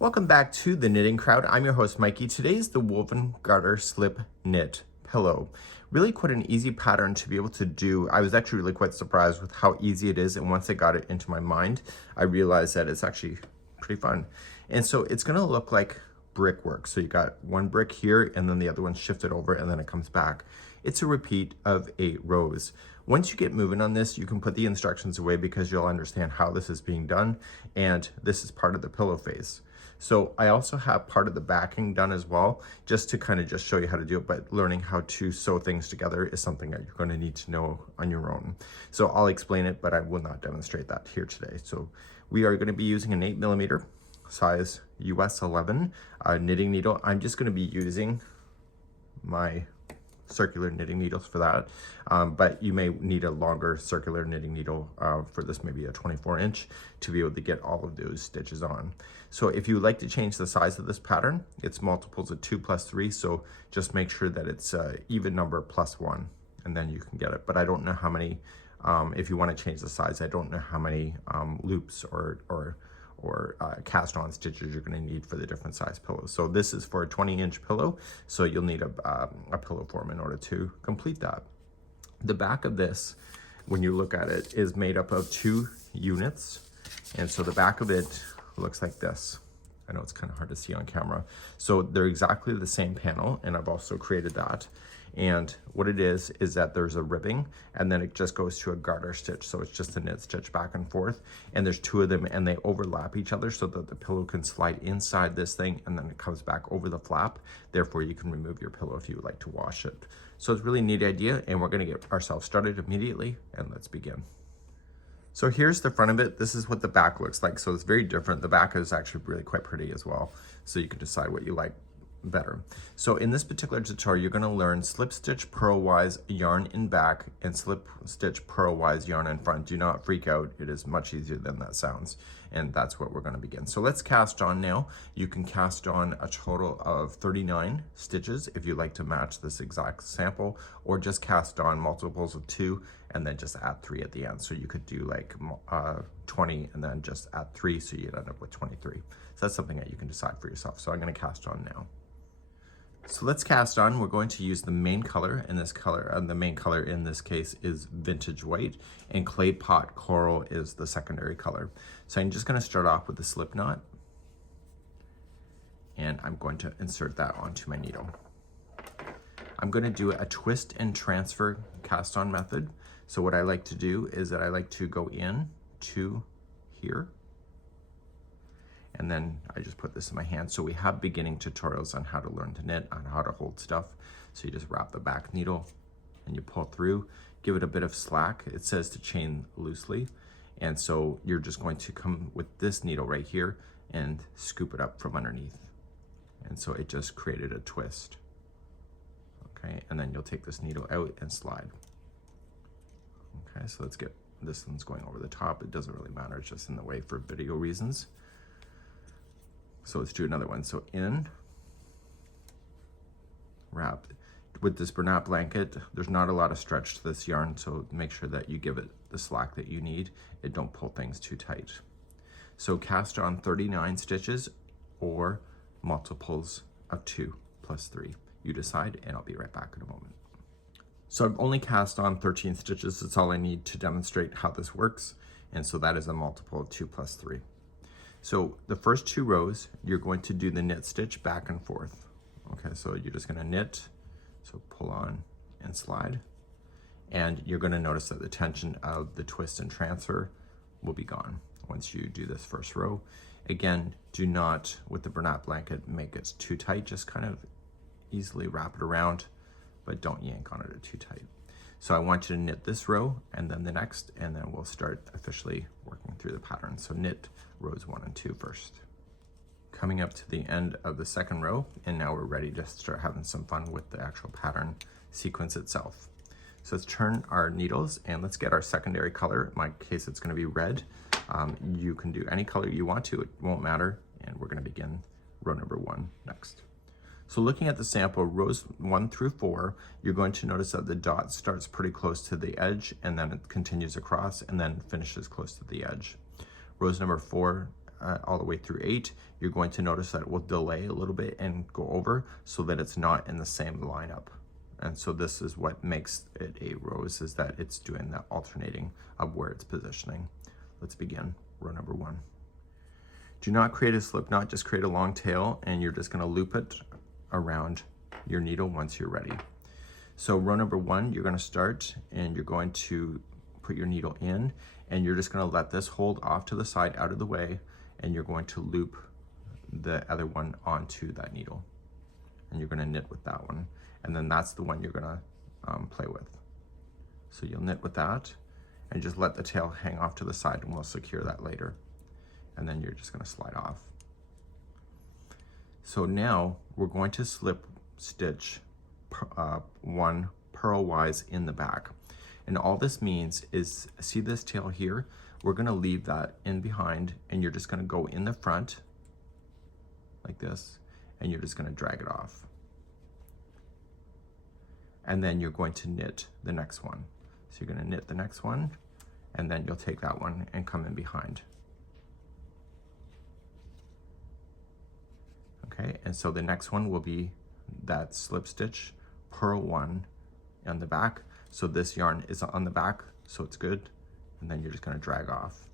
Welcome back to the Knitting Crowd. I'm your host, Mikey. Today's the woven garter slip knit pillow. Really quite an easy pattern to be able to do. I was actually really quite surprised with how easy it is, and once I got it into my mind, I realized that it's actually pretty fun. And so it's gonna look like brickwork. So you got one brick here, and then the other one shifted over, and then it comes back. It's a repeat of 8 rows. Once you get moving on this, you can put the instructions away because you'll understand how this is being done, and this is part of the pillow phase. So I also have part of the backing done as well, just to kind of just show you how to do it, but learning how to sew things together is something that you're going to need to know on your own. So I'll explain it, but I will not demonstrate that here today. So we are going to be using an 8mm size US 11 knitting needle. I'm just going to be using my circular knitting needles for that, but you may need a longer circular knitting needle for this, maybe a 24-inch, to be able to get all of those stitches on. So if you would like to change the size of this pattern, it's multiples of 2 plus 3, so just make sure that it's even number plus 1, and then you can get it. But I don't know how many, if you want to change the size, I don't know how many loops or cast on stitches you're going to need for the different size pillows. So this is for a 20-inch pillow, so you'll need a pillow form in order to complete that. The back of this, when you look at it, is made up of 2 units, and so the back of it looks like this. I know it's kind of hard to see on camera. So they're exactly the same panel, and I've also created that. And what it is that there's a ribbing, and then it just goes to a garter stitch. So it's just a knit stitch back and forth, and there's 2 of them, and they overlap each other so that the pillow can slide inside this thing, and then it comes back over the flap. Therefore, you can remove your pillow if you would like to wash it. So it's a really neat idea, and we're gonna get ourselves started immediately, and let's begin. So here's the front of it. This is what the back looks like. So it's very different. The back is actually really quite pretty as well. So you can decide what you like better. So in this particular tutorial, you're going to learn slip stitch purlwise yarn in back and slip stitch purlwise yarn in front. Do not freak out. It is much easier than that sounds. And that's what we're going to begin. So let's cast on now. You can cast on a total of 39 stitches if you like to match this exact sample, or just cast on multiples of 2 and then just add 3 at the end. So you could do like 20 and then just add 3, so you'd end up with 23. So that's something that you can decide for yourself. So I'm going to cast on now. So let's cast on. We're going to use the main color, and the main color in this case is vintage white, and clay pot coral is the secondary color. So I'm just going to start off with the slip knot, and I'm going to insert that onto my needle. I'm going to do a twist and transfer cast on method. So what I like to do is that I like to go in to here, and then I just put this in my hand. So we have beginning tutorials on how to learn to knit, on how to hold stuff. So you just wrap the back needle and you pull through, give it a bit of slack. It says to chain loosely. And so you're just going to come with this needle right here and scoop it up from underneath. And so it just created a twist. Okay, and then you'll take this needle out and slide. Okay, so let's get, this one's going over the top. It doesn't really matter, it's just in the way for video reasons. So let's do another one. So in, wrap. With this Bernat blanket, there's not a lot of stretch to this yarn, so make sure that you give it the slack that you need and don't pull things too tight. So cast on 39 stitches or multiples of 2 plus 3. You decide, and I'll be right back in a moment. So I've only cast on 13 stitches. That's all I need to demonstrate how this works. And so that is a multiple of 2 plus 3. So the first 2 rows, you're going to do the knit stitch back and forth. Okay, so you're just going to knit, so pull on and slide. And you're going to notice that the tension of the twist and transfer will be gone once you do this first row. Again, do not, with the Bernat blanket, make it too tight. Just kind of easily wrap it around, but don't yank on it too tight. So I want you to knit this row and then the next, and then we'll start officially working through the pattern. So knit rows 1 and 2 first. Coming up to the end of the second row, and now we're ready to start having some fun with the actual pattern sequence itself. So let's turn our needles and let's get our secondary color. In my case, it's going to be red. You can do any color you want to, it won't matter. And we're going to begin row number 1 next. So looking at the sample, rows 1 through 4, you're going to notice that the dot starts pretty close to the edge, and then it continues across and then finishes close to the edge. Rows number 4 all the way through 8, you're going to notice that it will delay a little bit and go over so that it's not in the same lineup. And so this is what makes it a rose, is that it's doing that alternating of where it's positioning. Let's begin row number 1. Do not create a slip knot, just create a long tail, and you're just going to loop it around your needle once you're ready. So row number 1, you're going to start and you're going to put your needle in, and you're just going to let this hold off to the side out of the way, and you're going to loop the other one onto that needle, and you're going to knit with that one, and then that's the one you're going to play with. So you'll knit with that and just let the tail hang off to the side, and we'll secure that later. And then you're just going to slide off. So now we're going to slip stitch one purlwise in the back. And all this means is, see this tail here? We're going to leave that in behind, and you're just going to go in the front like this, and you're just going to drag it off. And then you're going to knit the next one. So you're going to knit the next one, and then you'll take that one and come in behind. Okay, and so the next one will be that slip stitch, purl 1 on the back. So this yarn is on the back, so it's good. And then you're just going to drag off,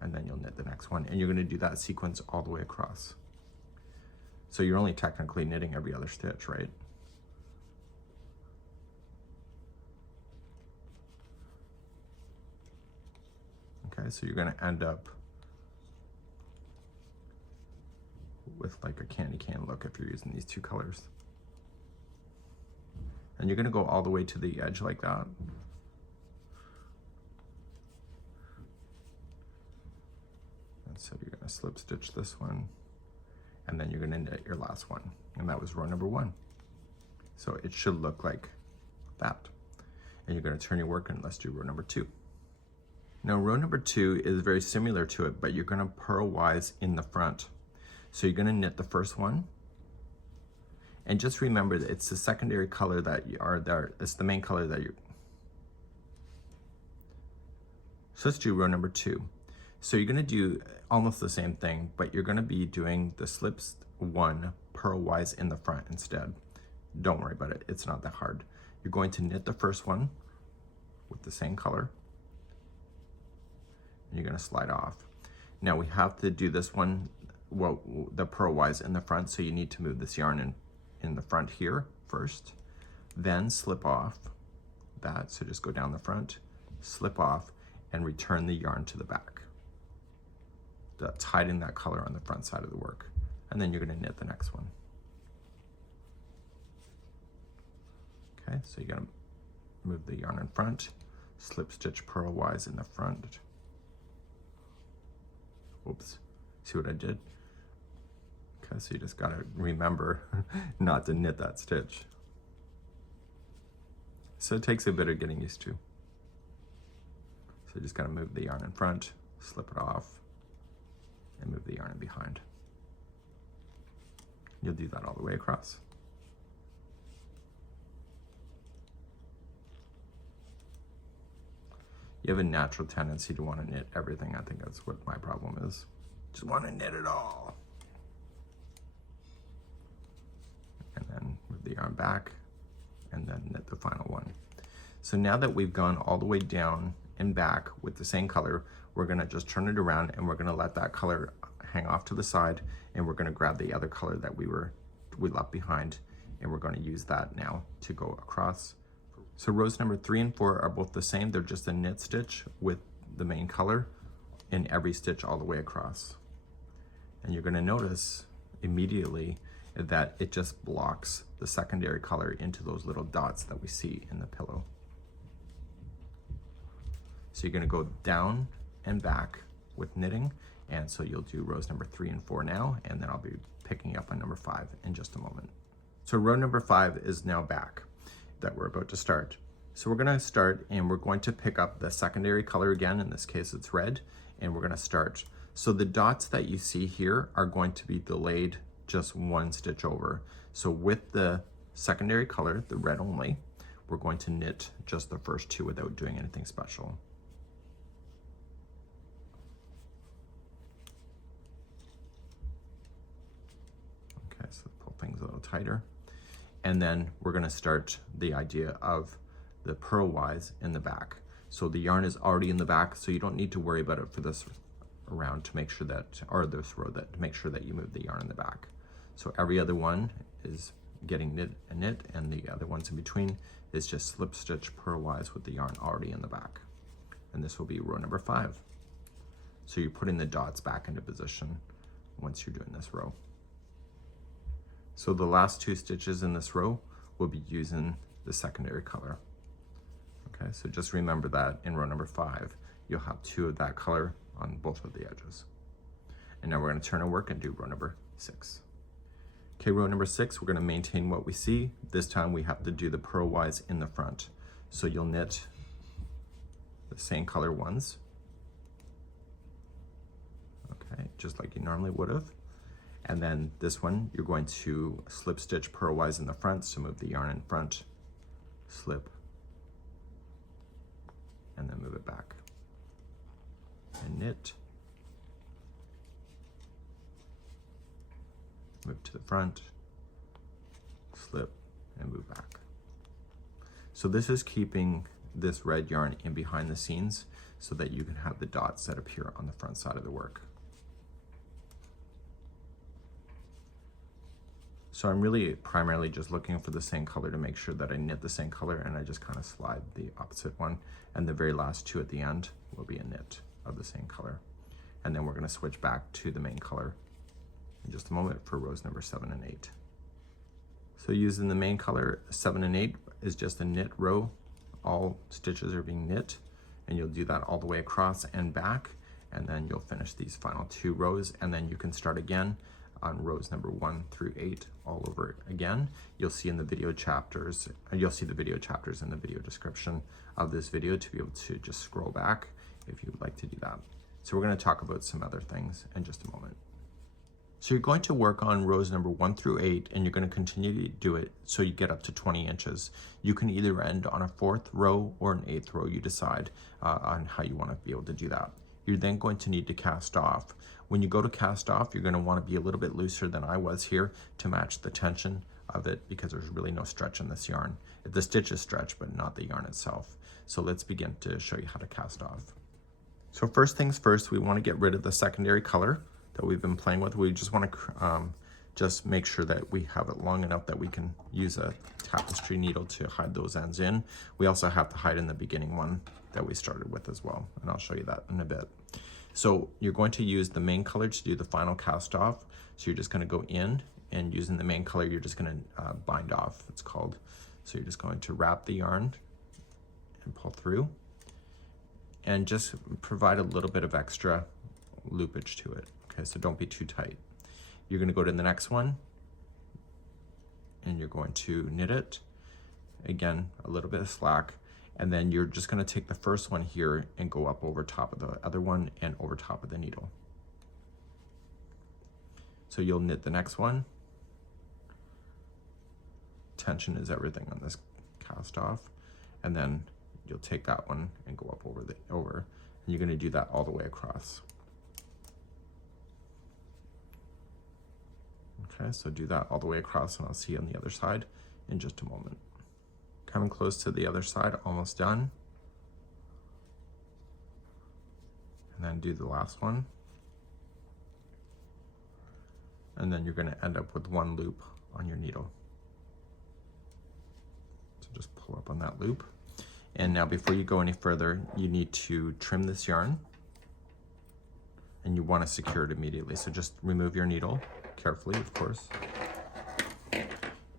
and then you'll knit the next one, and you're going to do that sequence all the way across. So you're only technically knitting every other stitch, right? Okay, so you're going to end up with like a candy cane look if you're using these 2 colors. And you're going to go all the way to the edge like that. And so you're going to slip stitch this one, and then you're going to knit your last one. And that was row number 1. So it should look like that. And you're going to turn your work, and let's do row number 2. Now row number 2 is very similar to it, but you're going to purlwise in the front. So you're going to knit the first one, and just remember that it's the secondary color that you are there. It's the main color that you're. So let's do row number 2. So you're going to do almost the same thing, but you're going to be doing the slips 1 purlwise in the front instead. Don't worry about it. It's not that hard. You're going to knit the first one with the same color, and you're going to slide off. Now we have to do this one, well, the purlwise in the front, so you need to move this yarn in the front here first, then slip off that. So just go down the front, slip off, and return the yarn to the back. That's hiding that color on the front side of the work. And then you're going to knit the next one. Okay, so you're going to move the yarn in front, slip stitch purlwise in the front. Oops, see what I did? Okay, so you just got to remember not to knit that stitch. So it takes a bit of getting used to. So you just got to move the yarn in front, slip it off, and move the yarn in behind. You'll do that all the way across. You have a natural tendency to want to knit everything. I think that's what my problem is. Just want to knit it all. And then move the yarn back, and then knit the final one. So now that we've gone all the way down and back with the same color, we're going to just turn it around, and we're going to let that color hang off to the side, and we're going to grab the other color that we left behind, and we're going to use that now to go across. So rows number 3 and 4 are both the same. They're just a knit stitch with the main color in every stitch all the way across. And you're going to notice immediately that it just blocks the secondary color into those little dots that we see in the pillow. So you're going to go down and back with knitting, and so you'll do rows number 3 and 4 now, and then I'll be picking up on number 5 in just a moment. So row number 5 is now back that we're about to start. So we're going to start, and we're going to pick up the secondary color again. In this case it's red, and we're going to start. So the dots that you see here are going to be delayed just 1 stitch over. So with the secondary color, the red only, we're going to knit just the first 2 without doing anything special. tighter. And then we're gonna start the idea of the purlwise in the back. So the yarn is already in the back, so you don't need to worry about it for this round to make sure that, or this row, that to make sure that you move the yarn in the back. So every other one is getting knit and knit, and the other ones in between is just slip stitch purlwise with the yarn already in the back. And this will be row number 5. So you're putting the dots back into position once you're doing this row. So the last 2 stitches in this row will be using the secondary color. Okay, so just remember that in row number 5, you'll have 2 of that color on both of the edges. And now we're going to turn our work and do row number 6. Okay, row number 6, we're going to maintain what we see. This time we have to do the purlwise in the front. So you'll knit the same color ones. Okay, just like you normally would have. And then this one, you're going to slip stitch purlwise in the front, so move the yarn in front, slip, and then move it back. And knit, move to the front, slip, and move back. So this is keeping this red yarn in behind the scenes so that you can have the dots that appear on the front side of the work. So I'm really primarily just looking for the same color to make sure that I knit the same color, and I just kind of slide the opposite one, and the very last 2 at the end will be a knit of the same color. And then we're going to switch back to the main color in just a moment for rows number 7 and 8. So using the main color, 7 and 8 is just a knit row. All stitches are being knit, and you'll do that all the way across and back, and then you'll finish these final 2 rows, and then you can start again on rows number 1 through 8 all over again. You'll see in the video chapters, you'll see the video chapters in the video description of this video to be able to just scroll back if you would like to do that. So we're going to talk about some other things in just a moment. So you're going to work on rows number 1 through 8, and you're going to continue to do it so you get up to 20 inches. You can either end on a 4th row or an 8th row. You decide on how you want to be able to do that. You're then going to need to cast off. When you go to cast off, you're going to want to be a little bit looser than I was here to match the tension of it, because there's really no stretch in this yarn. The stitch is stretched, but not the yarn itself. So let's begin to show you how to cast off. So first things first, we want to get rid of the secondary color that we've been playing with. We just want to just make sure that we have it long enough that we can use a tapestry needle to hide those ends in. We also have to hide in the beginning one that we started with as well, and I'll show you that in a bit. So you're going to use the main color to do the final cast off. So you're just going to go in, and using the main color, you're just going to bind off, it's called. So you're just going to wrap the yarn and pull through, and just provide a little bit of extra loopage to it. Okay, so don't be too tight. You're going to go to the next one, and you're going to knit it. Again, a little bit of slack. And then you're just going to take the first one here and go up over top of the other one and over top of the needle. So you'll knit the next one. Tension is everything on this cast off. And then you'll take that one and go up over. And you're going to do that all the way across. Okay, so do that all the way across, and I'll see you on the other side in just a moment. Coming close to the other side, almost done. And then do the last one. And then you're going to end up with 1 loop on your needle. So just pull up on that loop. And now before you go any further, you need to trim this yarn. And you want to secure it immediately. So just remove your needle, carefully of course,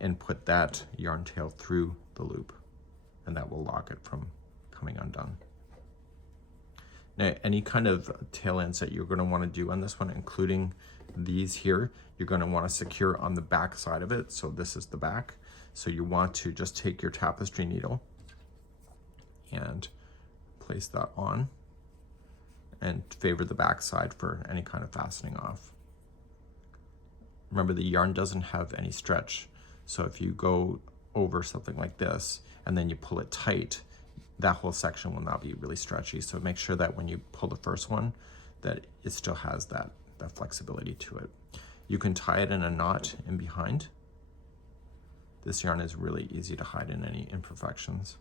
and put that yarn tail through the loop, and that will lock it from coming undone. Now, any kind of tail ends that you're going to want to do on this one, including these here, you're going to want to secure on the back side of it. So this is the back. So you want to just take your tapestry needle and place that on, and favor the back side for any kind of fastening off. Remember, the yarn doesn't have any stretch. So if you go over something like this and then you pull it tight, that whole section will not be really stretchy. So make sure that when you pull the first one, that it still has that flexibility to it. You can tie it in a knot in behind, This yarn is really easy to hide in any imperfections.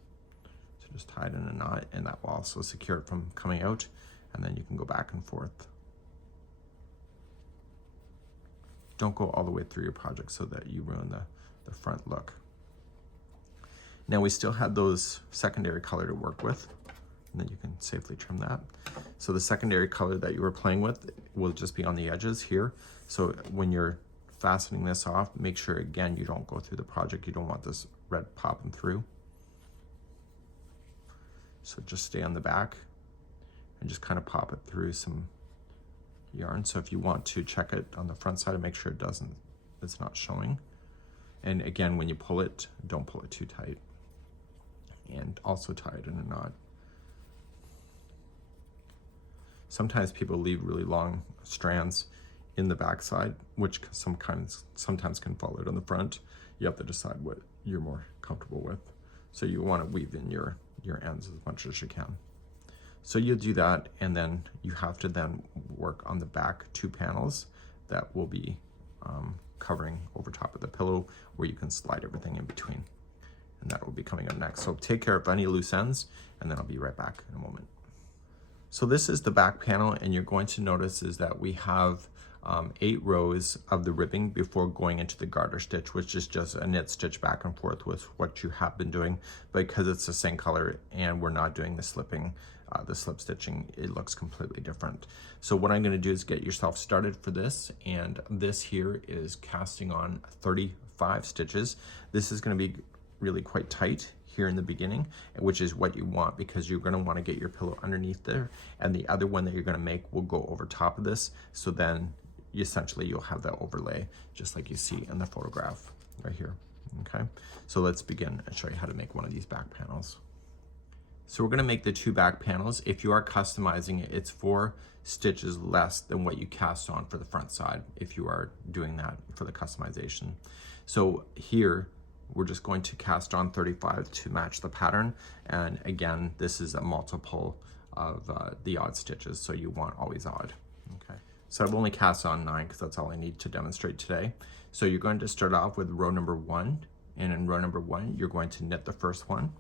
So just tie it in a knot, and that will also secure it from coming out, and then you can go back and forth. Don't go all the way through your project so that you ruin the front look. Now we still had those secondary color to work with, and then you can safely trim that. So the secondary color that you were playing with will just be on the edges here. So when you're fastening this off, make sure again you don't go through the project. You don't want this red popping through. So just stay on the back and just kind of pop it through some yarn. So if you want to check it on the front side and make sure it's not showing. And again, when you pull it, don't pull it too tight. And also tie it in a knot. Sometimes people leave really long strands in the back side, which sometimes can fall out on the front. You have to decide what you're more comfortable with. So you want to weave in your ends as much as you can. So you do that, and then you have to then work on the back 2 panels that will be covering over top of the pillow, where you can slide everything in between. And that will be coming up next. So take care of any loose ends, and then I'll be right back in a moment. So this is the back panel, and you're going to notice is that we have 8 rows of the ribbing before going into the garter stitch, which is just a knit stitch back and forth with what you have been doing. But because it's the same color and we're not doing the slipping, the slip stitching, it looks completely different. So what I'm going to do is get yourself started for this, and this here is casting on 35 stitches. This is going to be really quite tight here in the beginning, which is what you want, because you're going to want to get your pillow underneath there, and the other one that you're going to make will go over top of this. So then essentially you'll have that overlay just like you see in the photograph right here. Okay, so let's begin and show you how to make one of these back panels. So we're going to make the 2 back panels. If you are customizing it, it's 4 stitches less than what you cast on for the front side if you are doing that for the customization. So here we're just going to cast on 35 to match the pattern, and again this is a multiple of the odd stitches, so you want always odd. Okay, so I've only cast on 9 because that's all I need to demonstrate today. So you're going to start off with row number 1, and in row number 1 you're going to knit the first one,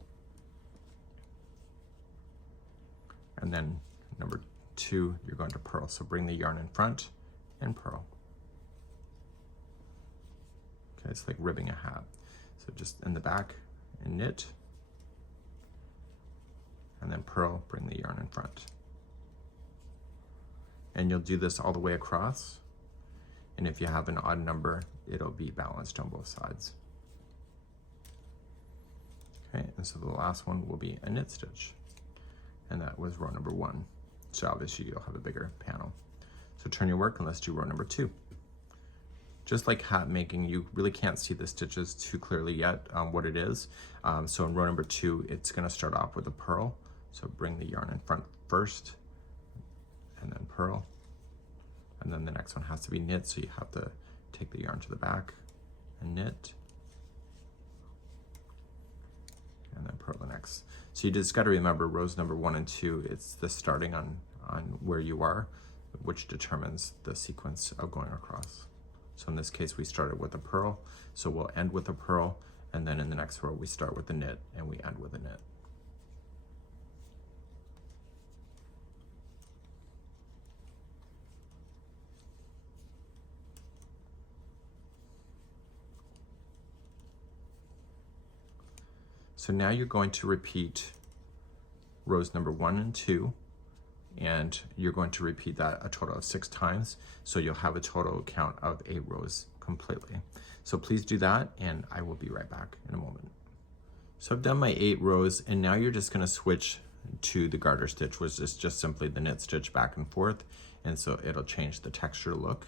and then number 2 you're going to purl. So bring the yarn in front and purl. Okay, it's like ribbing a hat. So just in the back and knit, and then purl, bring the yarn in front. And you'll do this all the way across, and if you have an odd number, it'll be balanced on both sides. Okay, and so the last one will be a knit stitch, and that was row number 1. So obviously you'll have a bigger panel. So turn your work and let's do row number 2. Just like hat making, you really can't see the stitches too clearly yet what it is. So in row number 2, it's going to start off with a purl. So bring the yarn in front first, and then purl. And then the next one has to be knit, so you have to take the yarn to the back and knit. And then purl the next. So you just got to remember rows number 1 and 2, it's the starting on where you are, which determines the sequence of going across. So in this case, we started with a purl, so we'll end with a purl, and then in the next row, we start with a knit, and we end with a knit. So now you're going to repeat rows number 1 and 2, and you're going to repeat that a total of 6 times. So you'll have a total count of 8 rows completely. So please do that, and I will be right back in a moment. So I've done my 8 rows, and now you're just going to switch to the garter stitch, which is just simply the knit stitch back and forth, and so it'll change the texture look.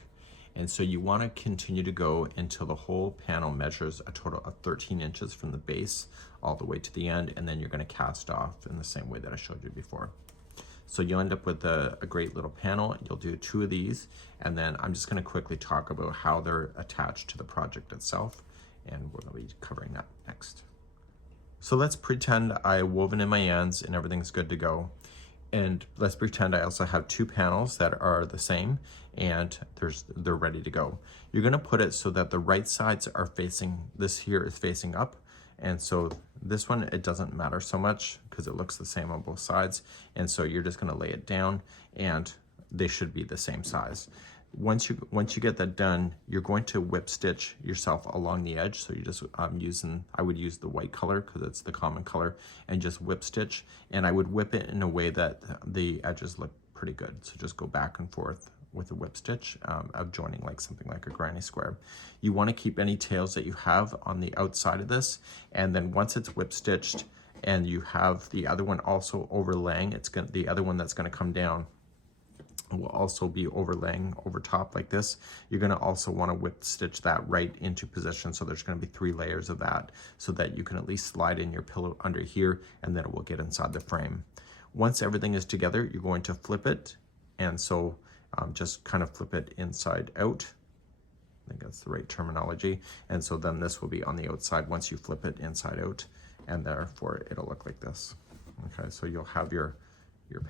And so you want to continue to go until the whole panel measures a total of 13 inches from the base all the way to the end, and then you're going to cast off in the same way that I showed you before. So you'll end up with a great little panel. You'll do 2 of these, and then I'm just going to quickly talk about how they're attached to the project itself, and we're going to be covering that next. So let's pretend I woven in my ends and everything's good to go. And let's pretend I also have two panels that are the same, and they're ready to go. You're gonna put it so that the right sides are facing, this here is facing up. And so this one, it doesn't matter so much because it looks the same on both sides. And so you're just gonna lay it down and they should be the same size. Once you get that done, you're going to whip stitch yourself along the edge. So you just I would use the white color because it's the common color, and just whip stitch. And I would whip it in a way that the edges look pretty good. So just go back and forth with a whip stitch of joining like something like a granny square. You want to keep any tails that you have on the outside of this, and then once it's whip stitched and you have the other one also overlaying, the other one that's going to come down will also be overlaying over top like this. You're going to also want to whip stitch that right into position. So there's going to be 3 layers of that so that you can at least slide in your pillow under here, and then it will get inside the frame. Once everything is together, you're going to flip it. And so just kind of flip it inside out. I think that's the right terminology. And so then this will be on the outside once you flip it inside out, and therefore it'll look like this. Okay, so you'll have your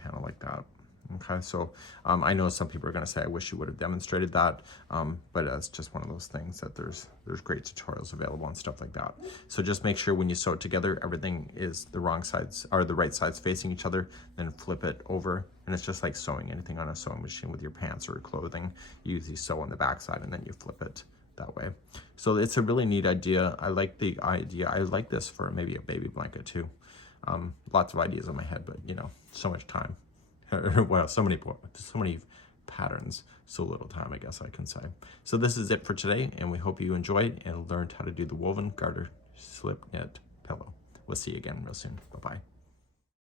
panel like that. Okay, so I know some people are going to say, I wish you would have demonstrated that, but it's just one of those things that there's great tutorials available and stuff like that. So just make sure when you sew it together, everything is the wrong sides or the right sides facing each other, then flip it over. And it's just like sewing anything on a sewing machine with your pants or clothing. You usually sew on the back side and then you flip it that way. So it's a really neat idea. I like the idea. I like this for maybe a baby blanket too. Lots of ideas in my head, but you know, so much time. Well, so many patterns, so little time, I guess I can say. So this is it for today, and we hope you enjoyed and learned how to do the woven garter slip knit pillow. We'll see you again real soon. Bye-bye.